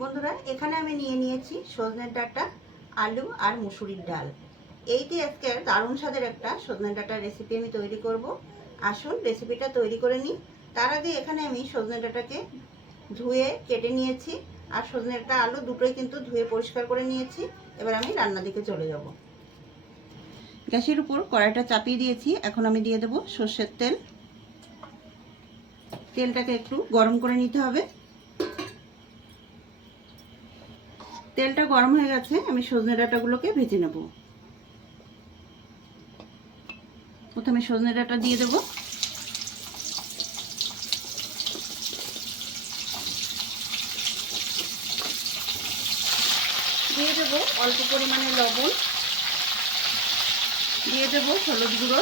বন্ধুরা, এখানে আমি নিয়ে নিয়েছি সজনের ডাঁটা, আলু আর মুসুরির ডাল। এই দিয়ে আজকে দারুণ স্বাদের একটা সজনের ডাঁটার রেসিপি আমি তৈরি করব। আসুন রেসিপিটা তৈরি করে নিই। তার আগে এখানে আমি সজনে ডাঁটাকে ধুয়ে কেটে নিয়েছি, আর সজনে ডাঁটা আলু দুটোই কিন্তু ধুয়ে পরিষ্কার করে নিয়েছি। এবার আমি রান্নার দিকে চলে যাব। গ্যাসের উপর কড়াইটা চাপিয়ে দিয়েছি। এখন আমি দিয়ে দেব সর্ষের তেল। তেলটাকে একটু গরম করে নিতে হবে। তেলটা গরম হয়ে গেছে, আমি সজনে ডাঁটাগুলোকে ভেজে নেব। প্রথমে সজনে ডাঁটা দিয়ে দেব। দিয়ে দেব অল্প পরিমাণে লবণ, দিয়ে দেব হলুদ গুঁড়ো।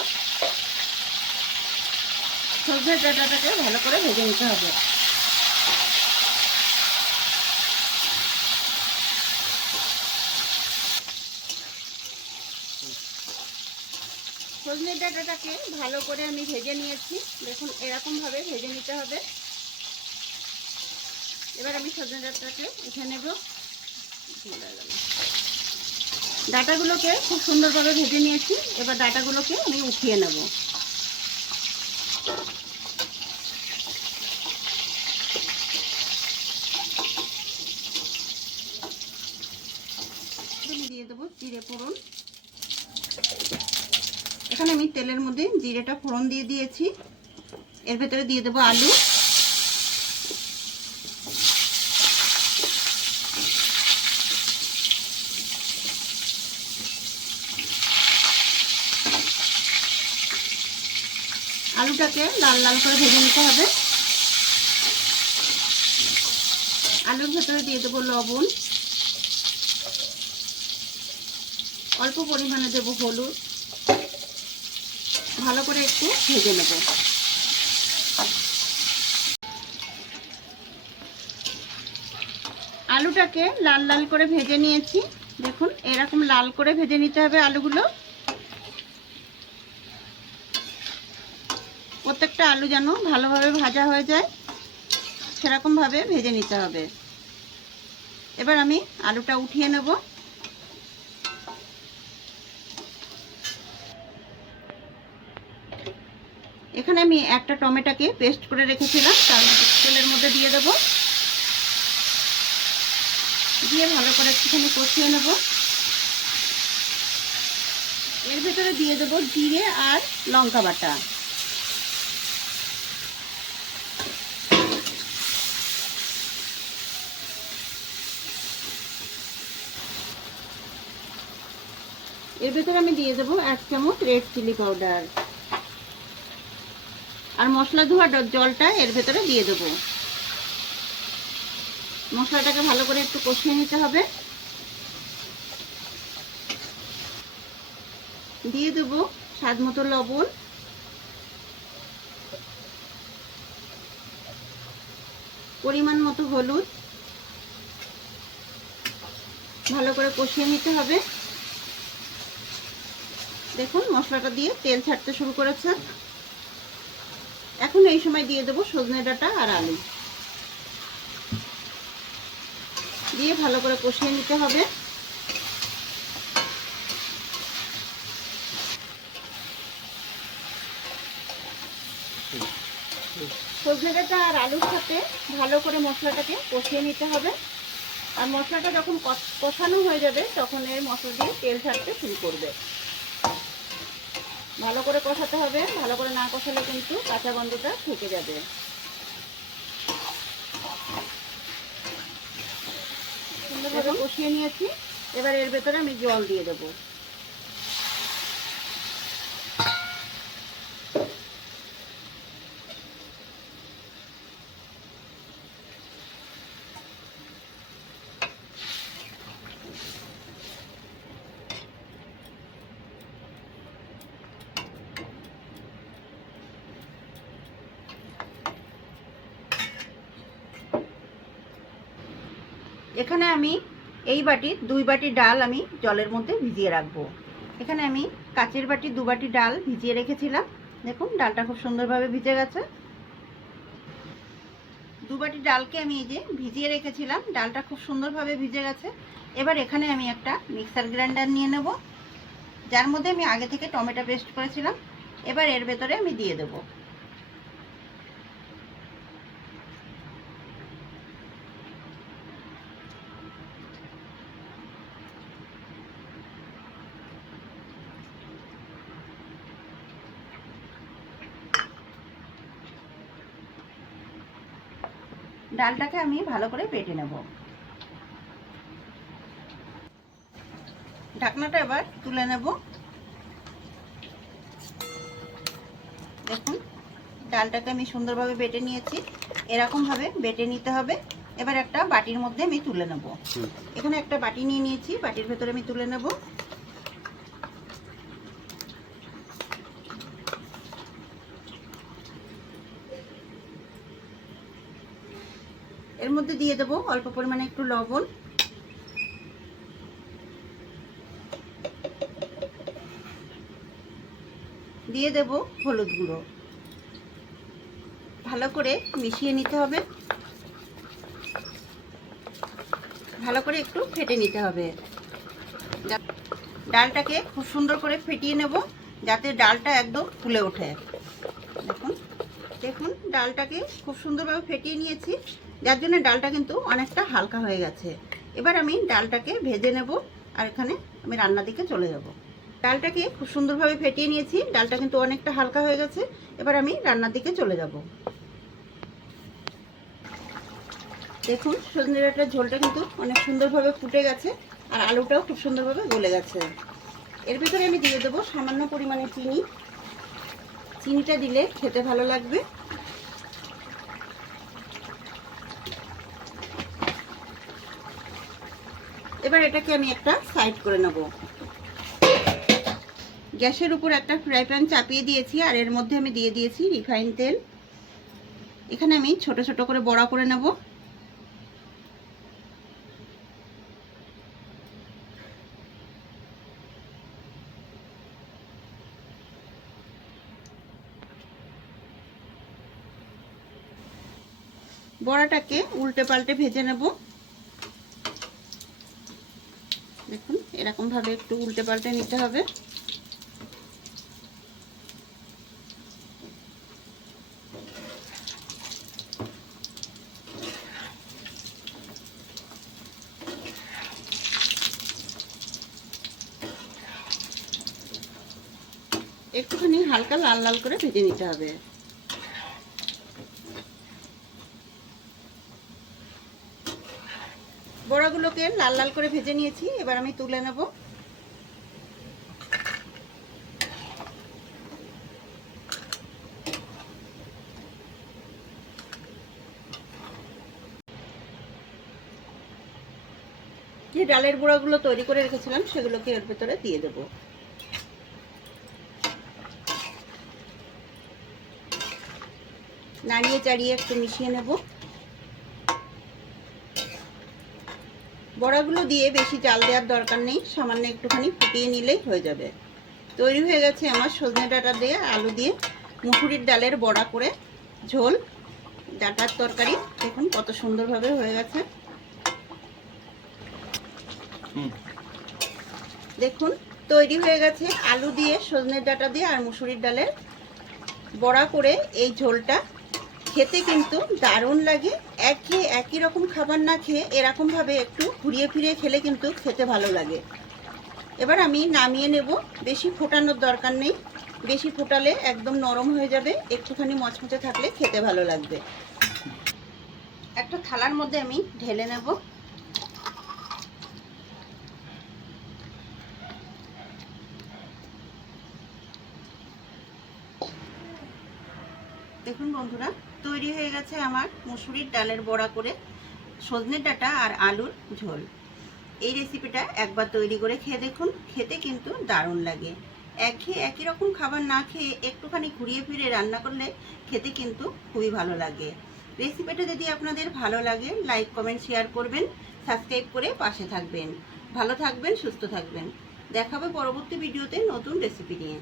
সজনে ডাঁটাটাকে ভালো করে ভেজে নিতে হবে। সজনে ডাঁটাটাকে ভালো করে আমি ভেজে নিয়েছি। দেখুন, এরকমভাবে ভেজে নিতে হবে। এবার আমি সজনে ডাঁটাটাকে উঠে নেব। ডাঁটাগুলোকে খুব সুন্দরভাবে ভেজে নিয়েছি। এবার ডাঁটাগুলোকে আমি উঠিয়ে নেব। দিয়ে দেবো জিরে ফোড়ন। এখানে আমি তেলের মধ্যে জিরেটা ফোড়ন দিয়ে দিয়েছি। এর ভেতরে দিয়ে দেবো আলু। আলুটাকে লাল লাল করে ভেজে নিতে হবে। আলুর ভেতরে দিয়ে দেবো লবণ, অল্প পরিমাণে দেবো হলুদ। ভালো করে একটু ভেজে নেব। আলুটাকে লাল লাল করে ভেজে নিয়েছি। দেখুন, এরকম লাল করে ভেজে নিতে হবে আলুগুলো। প্রত্যেকটা আলু যেন ভালোভাবে ভাজা হয়ে যায়, সেরকমভাবে ভেজে নিতে হবে। এবার আমি আলুটা উঠিয়ে নেব। এখানে আমি একটা টমেটোকে পেস্ট করে রেখেছিলাম, তার তেলের মধ্যে দিয়ে দেব। দিয়ে ভালো করে একটুখানি কষিয়ে নেব। এর ভেতরে দিয়ে দেব জিরে আর লঙ্কা বাটা। এর ভেতরে আমি দিয়ে দেবো 1 চামচ রেড চিলি পাউডার। আর মশলা ধোয়া জলটা এর ভেতরে দিয়ে দেবো। মশলাটাকে ভালো করে একটু কষিয়ে নিতে হবে। দিয়ে দেবো স্বাদ মতো লবণ, পরিমাণ মতো হলুদ। ভালো করে কষিয়ে নিতে হবে। দেখুন, মশলাটা দিয়ে তেল ছাড়তে শুরু করেছে। এখন এই সময় দিয়ে দেবো সজনে ডাঁটা আর আলু। দিয়ে ভালো করে কষিয়ে নিতে হবে। সজনে ডাঁটা আর আলুর সাথে ভালো করে মশলাটাকে কষিয়ে নিতে হবে। আর মশলাটা যখন কষানো হয়ে যাবে, তখন এর মশলা দিয়ে তেল ছাড়তে শুরু করবে। ভালো করে কষাতে হবে। ভালো করে না কষালে কিন্তু কাঁচা গন্ধটা থেকে যাবে। সুন্দরভাবে কষিয়ে নিয়েছি। এবার এর ভেতরে আমি জল দিয়ে দেবো। এখানে আমি এই বাটির 2 বাটি ডাল আমি জলের মধ্যে ভিজিয়ে রাখবো। এখানে আমি কাচের বাটি 2 বাটি ডাল ভিজিয়ে রেখেছিলাম। দেখুন, ডালটা খুব সুন্দরভাবে ভিজে গেছে। 2 বাটি ডালকে আমি এই যে ভিজিয়ে রেখেছিলাম, ডালটা খুব সুন্দরভাবে ভিজে গেছে। এবার এখানে আমি একটা মিক্সার গ্রাইন্ডার নিয়ে নেব, যার মধ্যে আমি আগে থেকে টমেটো পেস্ট করেছিলাম। এবার এর ভেতরে আমি দিয়ে দেব। ডালটাকে আমি ভালো করে বেটে নেব। ঢাকনাটা এবার তুলে নেব। দেখুন ডালটাকে আমি সুন্দরভাবে বেটে নিয়েছি, এরকমভাবে বেটে নিতে হবে। এবার একটা বাটির মধ্যে আমি তুলে নেব। এখানে একটা বাটি নিয়ে নিয়েছি, বাটির ভেতরে আমি তুলে নেব। এর মধ্যে দিয়ে দেব অল্প পরিমাণে একটু লবণ, দিয়ে দেব হলুদ গুঁড়ো। ভালো করে মিশিয়ে নিতে হবে, ভালো করে একটু ফেটে নিতে হবে। ডালটাকে খুব সুন্দর করে ফেটিয়ে নেব, যাতে ডালটা একদম ফুলে ওঠে। দেখুন দেখুন ডালটাকে খুব সুন্দরভাবে ফেটিয়ে নিয়েছি, যার জন্য ডালটা কিন্তু অনেকটা হালকা হয়ে গেছে। এবার আমি ডালটাকে ভেজে নেব, আর এখানে আমি রান্নার দিকে চলে যাব। ডালটাকে খুব সুন্দরভাবে ফেটিয়ে নিয়েছি, ডালটা কিন্তু অনেকটা হালকা হয়ে গেছে। এবার আমি রান্নার দিকে চলে যাব। দেখুন সজনে ডাঁটার ঝোলটা কিন্তু অনেক সুন্দরভাবে ফুটে গেছে, আর আলুটাও খুব সুন্দরভাবে গলে গেছে। এর ভিতরে আমি দিয়ে দেবো সামান্য পরিমাণে চিনি। চিনিটা দিলে খেতে ভালো লাগবে। এবার এটাকে আমি একটা সাইড করে নেব। গ্যাসের উপর একটা ফ্রাই প্যান চাপিয়ে দিয়েছি, আর এর মধ্যে আমি দিয়ে দিয়েছি রিফাইন তেল। এখানে আমি ছোট ছোট করে বড়া করে নেব। বড়াটাকে উল্টে পাল্টে ভেজে নেব। দেখুন এরকম ভাবে একটু উল্টে পাল্টে নিতে হবে। একটুখানি হালকা লাল লাল করে ভেজে নিতে হবে। বড়াগুলোকে লাল লাল করে ভেজে নিয়েছি, এবার আমি তুলে নেব। যে ডালের বড়াগুলো তৈরি করে রেখেছিলাম সেগুলোকে এর ভেতরে দিয়ে দেব। নাড়িয়ে চাড়িয়ে একটু মিশিয়ে নেব। বড়াগুলো দিয়ে বেশি জাল দেওয়ার দরকার নেই, সামান্য একটুখানি ফুটিয়ে নিলেই হয়ে যাবে। তৈরি হয়ে গেছে আমার সজনে ডাঁটা দিয়ে আলু দিয়ে মুসুরির ডালের বড়া করে ঝোল ডাঁটার তরকারি। দেখুন কত সুন্দরভাবে হয়ে গেছে। দেখুন তৈরি হয়ে গেছে আলু দিয়ে সজনে ডাঁটা দিয়ে আর মুসুরির ডালের বড়া করে এই ঝোলটা। খেতে কিন্তু দারুণ লাগে। একই রকম খাবার না খেয়ে এরকমভাবে একটু ঘুরিয়ে ফিরিয়ে খেলে কিন্তু খেতে ভালো লাগে। এবার আমি নামিয়ে নেব। বেশি ফোটানোর দরকার নেই, বেশি ফোটালে একদম নরম হয়ে যাবে। একটুখানি মচমচে থাকলে খেতে ভালো লাগবে। একটা থালার মধ্যে আমি ঢেলে নেব। দেখুন বন্ধুরা তৈরি হয়ে গেছে আমার মুসুরির ডালের বড়া করে সজনে ডাঁটা আর আলুর ঝোল। এই রেসিপিটা একবার তৈরি করে খেয়ে দেখুন, খেতে কিন্তু দারুণ লাগে। একই রকম খাবার না খেয়ে একটুখানি ঘুরিয়ে ফিরে রান্না করলে খেতে কিন্তু খুবই ভালো লাগে। রেসিপিটা যদি আপনাদের ভালো লাগে লাইক কমেন্ট শেয়ার করবেন, সাবস্ক্রাইব করে পাশে থাকবেন। ভালো থাকবেন, সুস্থ থাকবেন। দেখা হবে পরবর্তী ভিডিওতে নতুন রেসিপি নিয়ে।